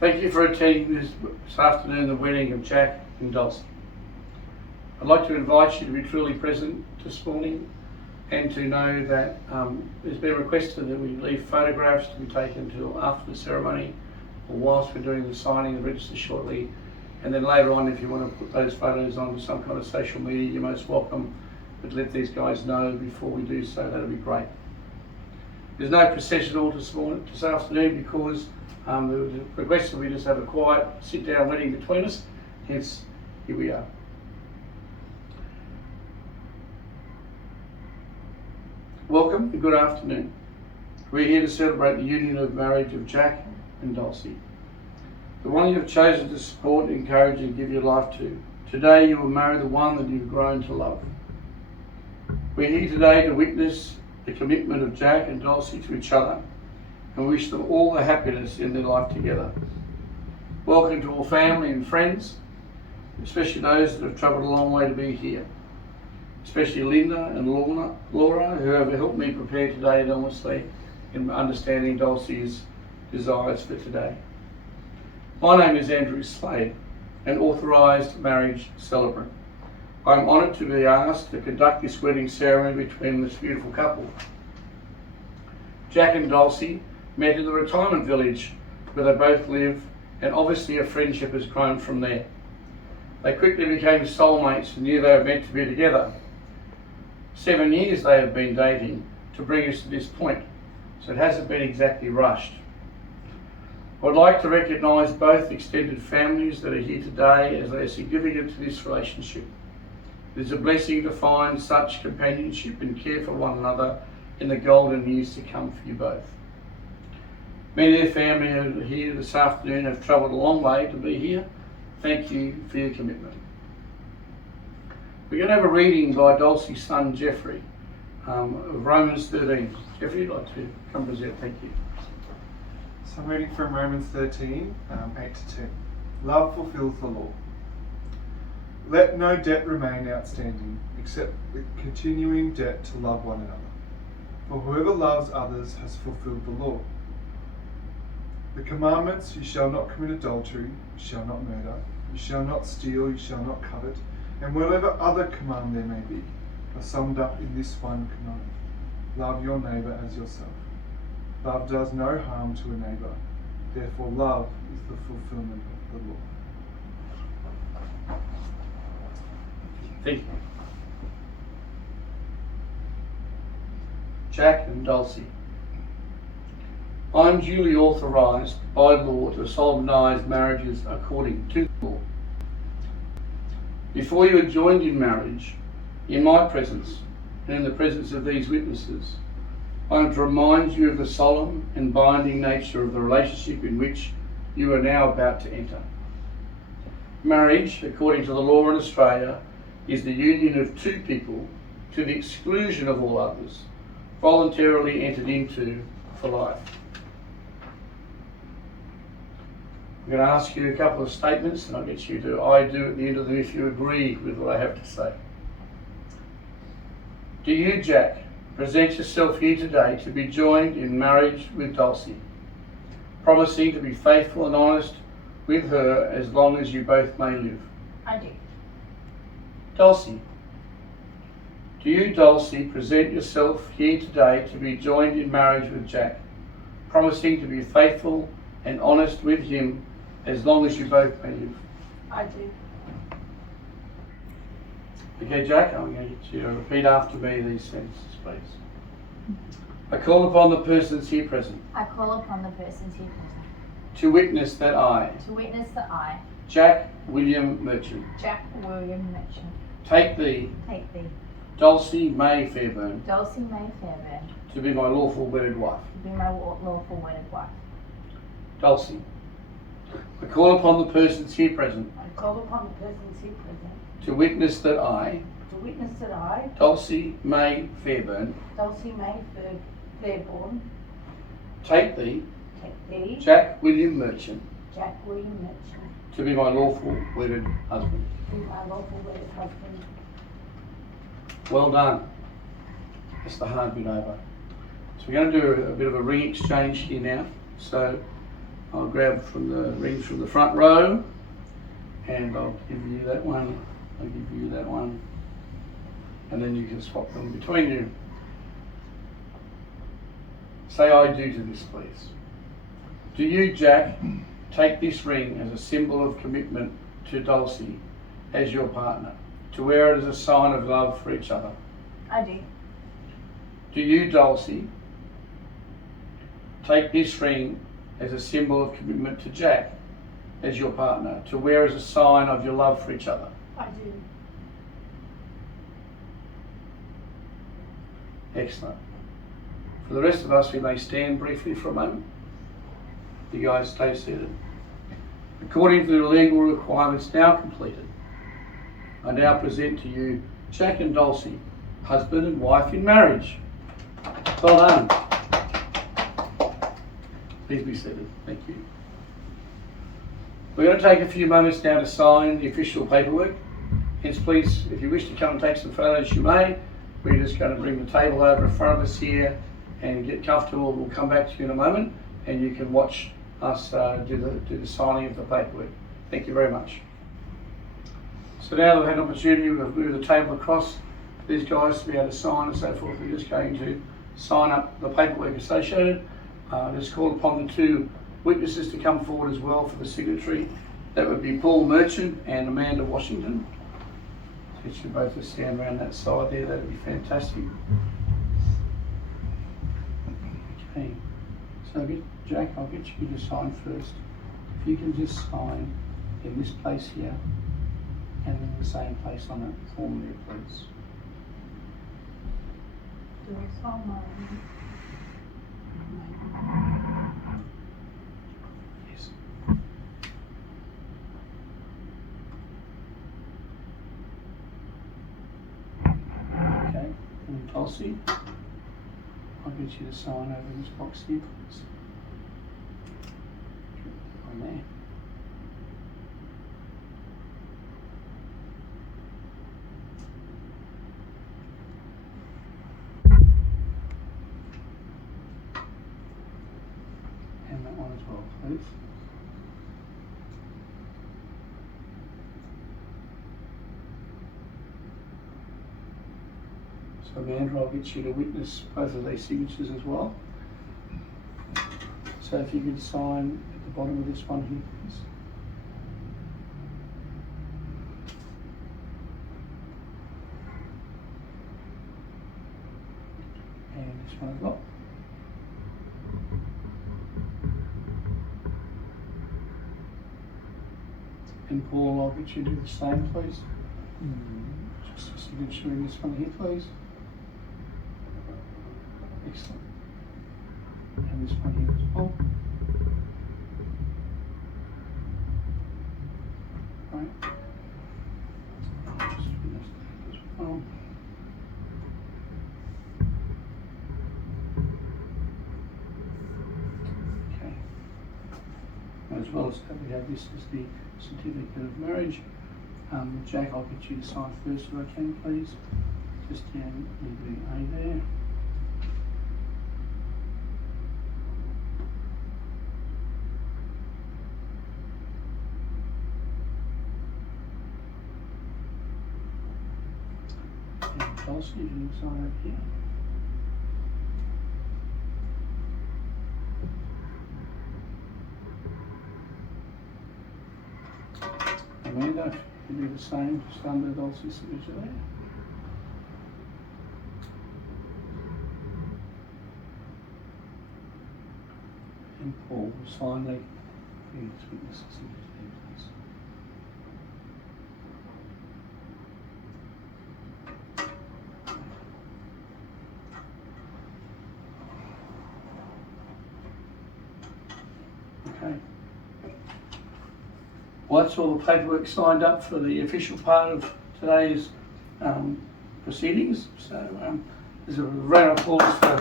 Thank you for attending this afternoon, the wedding of Jack and Dulcie. I'd like to invite you to be truly present this morning and to know that it's been requested that we leave photographs to be taken until after the ceremony or whilst we're doing the signing of the register shortly. And then later on, if you want to put those photos onto some kind of social media, you're most welcome. But let these guys know before we do so, that'll be great. There's no processional this afternoon because there was a request that we just have a quiet sit-down wedding between us, hence here we are. Welcome and good afternoon. We're here to celebrate the union of marriage of Jack and Dulcie, the one you have chosen to support, encourage and give your life to. Today you will marry the one that you've grown to love. We're here today to witness the commitment of Jack and Dulcie to each other and wish them all the happiness in their life together. Welcome to all family and friends, especially those that have travelled a long way to be here, especially Linda and Laura, who have helped me prepare today enormously in understanding Dulcie's desires for today. My name is Andrew Slade, an authorised marriage celebrant. I'm honoured to be asked to conduct this wedding ceremony between this beautiful couple. Jack and Dulcie met in the retirement village where they both live, and obviously a friendship has grown from there. They quickly became soulmates and knew they were meant to be together. 7 years they have been dating to bring us to this point, so it hasn't been exactly rushed. I would like to recognise both extended families that are here today as they are significant to this relationship. It is a blessing to find such companionship and care for one another in the golden years to come for you both. Many of their family who are here this afternoon have travelled a long way to be here. Thank you for your commitment. We're going to have a reading by Dulcie's son Jeffrey of Romans 13. Jeffrey, you'd like to come present? Thank you. So I'm reading from Romans 13, 8 to 10. Love fulfills the law. Let no debt remain outstanding, except the continuing debt to love one another. For whoever loves others has fulfilled the law. The commandments, you shall not commit adultery, you shall not murder, you shall not steal, you shall not covet, and whatever other command there may be, are summed up in this one command. Love your neighbour as yourself. Love does no harm to a neighbour, therefore love is the fulfilment of the law. Thank you. Jack and Dulcie. I am duly authorised by law to solemnise marriages according to the law. Before you are joined in marriage, in my presence and in the presence of these witnesses, I am to remind you of the solemn and binding nature of the relationship in which you are now about to enter. Marriage, according to the law in Australia, is the union of two people to the exclusion of all others, voluntarily entered into for life. I'm going to ask you a couple of statements and I'll get you to I do at the end of them if you agree with what I have to say. Do you, Jack, present yourself here today to be joined in marriage with Dulcie, promising to be faithful and honest with her as long as you both may live? I do. Dulcie, do you, Dulcie, present yourself here today to be joined in marriage with Jack, promising to be faithful and honest with him as long as you both may live? I do. Okay, Jack, I'm going to get you to repeat after me these sentences, please. I call upon the persons here present I call upon the persons here present to witness that I, to witness that I, Jack William Merchant, Jack William Merchant, take thee, Dulcie May Fairburn, Dulcie May Fairburn, to be my lawful wedded wife. to be my lawful wedded wife. Dulcie, I call upon the persons here present I call upon the persons here present to witness that I, to witness that I, Dulcie May Fairburn, Dulcie May Fairburn, take thee, Jack Jack William Merchant, William Merchant, to be my lawful wedded husband. to be my lawful wedded husband. Well done. That's the hard bit over. So we're going to do a bit of a ring exchange here now. So I'll grab from the rings from the front row, and I'll give you that one, I'll give you that one, and then you can swap them between you. Say I do to this, please. Do you, Jack, take this ring as a symbol of commitment to Dulcie as your partner, to wear it as a sign of love for each other? I do. Do you, Dulcie, take this ring as a symbol of commitment to Jack as your partner, to wear as a sign of your love for each other? I do. Excellent. For the rest of us, we may stand briefly for a moment. You guys stay seated. According to the legal requirements now completed, I now present to you Jack and Dulcie, husband and wife in marriage. Well done. Please be seated. Thank you. We're going to take a few moments now to sign the official paperwork. Hence, please, if you wish to come and take some photos, you may. We're just going to bring the table over in front of us here and get comfortable. We'll come back to you in a moment, and you can watch us do the signing of the paperwork. Thank you very much. So now that we've had an opportunity, we've moved the table across for these guys to be able to sign and so forth. We're just going to sign up the paperwork associated. Just call upon the two witnesses to come forward as well for the signatory. That would be Paul Merchant and Amanda Washington. Get you both to stand around that side there, that would be fantastic. Okay, so Jack, I'll get you to sign first. If you can just sign in this place here and in the same place on that form there, please. Do I sign mine? Yes. Okay, and Dulcie, I'll get you to sign over in this box here, please. On there. And that one as well, please. So Amanda, I'll get you to witness both of these signatures as well. So if you could sign at the bottom of this one here, please. And this one as well. And Paul, I'll get you to do the same, please. Just a signature in this one here, please. Excellent. And this one here as well. Right. I'll just finish that as well. Okay. As well as that, we have this as the certificate of marriage. Jack, I'll get you to sign first if I can, please. Just down leaving A there. And Dulcie, you can sign over here. Amanda, if you can do the same, just under Dulcie's signature there. And Paul, finally, please witness the signature there, please. Okay. Well, that's all the paperwork signed up for the official part of today's proceedings. So there's a round of applause for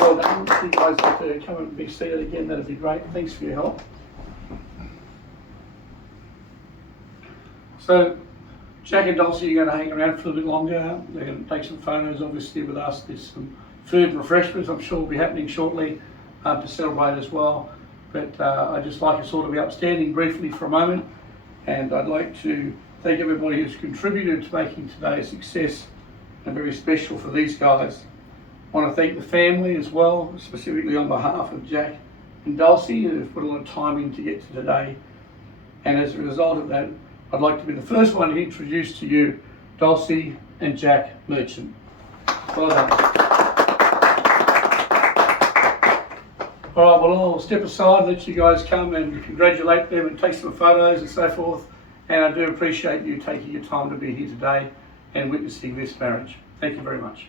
well done. If you guys like to come and be seated again, that'd be great. Thanks for your help. So Jack and Dulcie are going to hang around for a little bit longer. They're going to take some photos, obviously, with us. There's some food and refreshments, I'm sure will be happening shortly. to celebrate as well. But I'd just like us all to be upstanding briefly for a moment, and I'd like to thank everybody who's contributed to making today a success and very special for these guys. I want to thank the family as well, specifically on behalf of Jack and Dulcie, who've put a lot of time in to get to today. And as a result of that, I'd like to be the first one to introduce to you Dulcie and Jack Merchant. Well done. All right, well, I'll step aside, let you guys come and congratulate them and take some photos and so forth. And I do appreciate you taking your time to be here today and witnessing this marriage. Thank you very much.